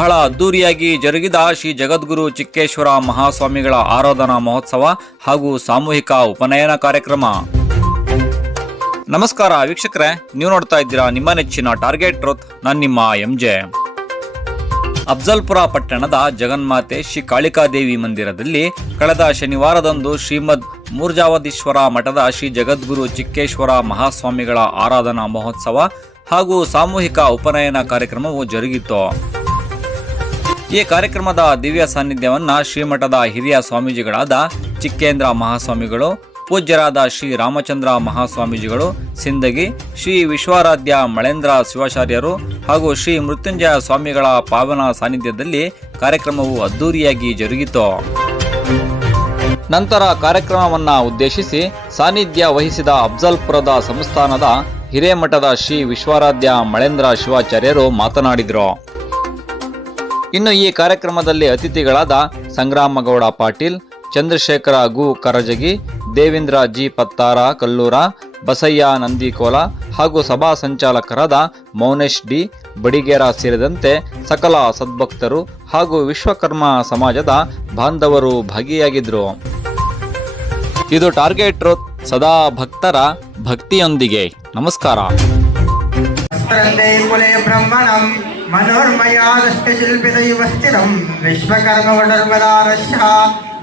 ಬಹಳ ಅದ್ದೂರಿಯಾಗಿ ಜರುಗಿದ ಶ್ರೀ ಜಗದ್ಗುರು ಚಿಕ್ಕೇಶ್ವರ ಮಹಾಸ್ವಾಮಿಗಳ ಆರಾಧನಾ ಮಹೋತ್ಸವ ಹಾಗೂ ಸಾಮೂಹಿಕ ಉಪನಯನ ಕಾರ್ಯಕ್ರಮ. ನಮಸ್ಕಾರ ವೀಕ್ಷಕರೇ, ನೀವು ನೋಡ್ತಾ ಇದ್ದೀರಾ ನಿಮ್ಮ ನೆಚ್ಚಿನ ಟಾರ್ಗೆಟ್ ಟ್ರೂತ್. ನಾನು ನಿಮ್ಮ ಎಂಜೆ. ಅಫ್ಜಲ್ಪುರ ಪಟ್ಟಣದ ಜಗನ್ಮಾತೆ ಶ್ರೀ ಕಾಳಿಕಾದೇವಿ ಮಂದಿರದಲ್ಲಿ ಕಳೆದ ಶನಿವಾರದಂದು ಶ್ರೀಮದ್ ಮೂರ್ಜಾವಧೀಶ್ವರ ಮಠದ ಶ್ರೀ ಜಗದ್ಗುರು ಚಿಕ್ಕೇಶ್ವರ ಮಹಾಸ್ವಾಮಿಗಳ ಆರಾಧನಾ ಮಹೋತ್ಸವ ಹಾಗೂ ಸಾಮೂಹಿಕ ಉಪನಯನ ಕಾರ್ಯಕ್ರಮವು ಜರುಗಿತು. ಈ ಕಾರ್ಯಕ್ರಮದ ದಿವ್ಯ ಸಾನ್ನಿಧ್ಯವನ್ನ ಶ್ರೀಮಠದ ಹಿರಿಯ ಸ್ವಾಮೀಜಿಗಳಾದ ಚಿಕ್ಕೇಂದ್ರ ಮಹಾಸ್ವಾಮಿಗಳು, ಪೂಜ್ಯರಾದ ಶ್ರೀ ರಾಮಚಂದ್ರ ಮಹಾಸ್ವಾಮೀಜಿಗಳು ಸಿಂದಗಿ, ಶ್ರೀ ವಿಶ್ವಾರಾಧ್ಯ ಮಳೇಂದ್ರ ಶಿವಾಚಾರ್ಯರು ಹಾಗೂ ಶ್ರೀ ಮೃತ್ಯುಂಜಯ ಸ್ವಾಮಿಗಳ ಪಾವನ ಸಾನ್ನಿಧ್ಯದಲ್ಲಿ ಕಾರ್ಯಕ್ರಮವು ಅದ್ದೂರಿಯಾಗಿ ಜರುಗಿತು. ನಂತರ ಕಾರ್ಯಕ್ರಮವನ್ನು ಉದ್ದೇಶಿಸಿ ಸಾನ್ನಿಧ್ಯ ವಹಿಸಿದ ಅಫ್ಜಲ್ಪುರದ ಸಂಸ್ಥಾನದ ಹಿರೇಮಠದ ಶ್ರೀ ವಿಶ್ವಾರಾಧ್ಯ ಮಳೇಂದ್ರ ಶಿವಾಚಾರ್ಯರು ಮಾತನಾಡಿದರು. ಇನ್ನು ಈ ಕಾರ್ಯಕ್ರಮದಲ್ಲಿ ಅತಿಥಿಗಳಾದ ಸಂಗ್ರಾಮಗೌಡ ಪಾಟೀಲ್, ಚಂದ್ರಶೇಖರ ಗು ಕರಜಗಿ, ದೇವೇಂದ್ರ ಜಿ ಪತ್ತಾರ ಕಲ್ಲೂರ, ಬಸಯ್ಯ ನಂದಿಕೋಲ ಹಾಗೂ ಸಭಾ ಸಂಚಾಲಕರಾದ ಮೌನೇಶ್ ಡಿ ಬಡಿಗೇರ ಸೇರಿದಂತೆ ಸಕಲ ಸದ್ಭಕ್ತರು ಹಾಗೂ ವಿಶ್ವಕರ್ಮ ಸಮಾಜದ ಬಾಂಧವರು ಭಾಗಿಯಾಗಿದ್ದರು. ಇದು ಟಾರ್ಗೆಟ್ ಟ್ರೂತ್, ಸದಾ ಭಕ್ತರ ಭಕ್ತಿಯೊಂದಿಗೆ. ನಮಸ್ಕಾರ.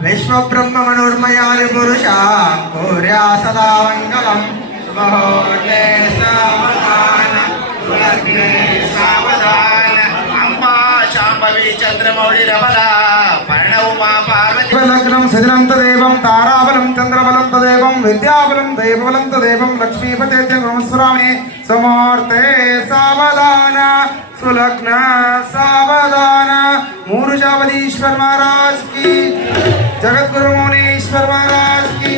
ವಿಶ್ವಬ್ರಹ್ಮ ಮನೋರ್ಮಯಾನಿ ಪುರುಷ ಕೋರ್ಯಾ ಸದಾ ಮಂಗಲಂ. ಶುಭಹೋತೆ ಸಾವಧಾನ ಸಾವಧಾನ ಅಂಬಾ ಶಾಂಭವಿ ಚಂದ್ರಮೌಳಿ ರಮಲ ಪರ್ಣೌಮಾ ಪಾರ್ವತಿ ಲಗ್ನಂ ಸಜನಂ ತದೇವಂ ತಾರಾಬಲಂ ಚಂದ್ರಬಲಂ ತದೇವಂ ವಿದ್ಯಾಬಲಂ ದೈವಬಲಂ ತದೇವಂ ಲಕ್ಷ್ಮೀಪತೆ ನಮಸ್ಕಾರಾಮಿ. ಸಮೂರ್ತೆ ಸಾವಧಾನ ಸುಲಗ್ನ ಸಾವಧಾನ. ಮೂರುಜಾವಧೀಶ್ವರ महाराज की, जगद्गुरु मुनीश्वर महाराज की,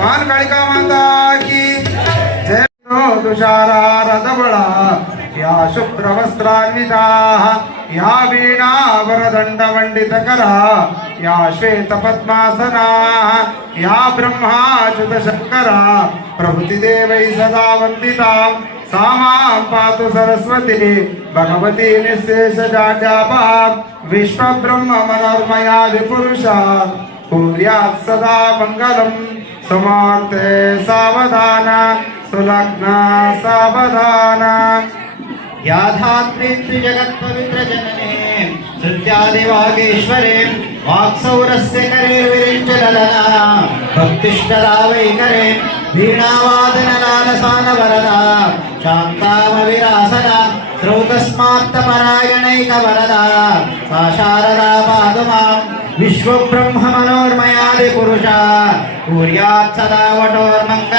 महान कालिका माता की जय. तुषारा रथबला या शुभ्रवस्त्रान्विता, या वीणा वरदंड मंडितकरा, या श्वेत पद्मासना, या ब्रह्माच्युत शंकरा प्रभृति देवै सदा वंदिता. सामां पातु सरस्वती भगवती निःशेष जाड्यापा. विश्व ब्रह्म मनोर्मयादि पुरुषा कुर्यात् सदा मंगलम. समूर्ते सावधान सुलग्न सावधान. या धात्री जगत् पवित्र जनने सत्यादिवागेश्वरे वाक्सौरस्य करे विरिञ्चललना भक्तिष्ठदा वै करे वीणावादन लालसान वरदा शान्तामविरासना श्रौतस्मात्तपरायणैक वरदा सा शारदा पातु मां. विश्वब्रह्म मनोर्मयादि पुरुषा कुर्यात् सदा वटोर्मङ्गलम्.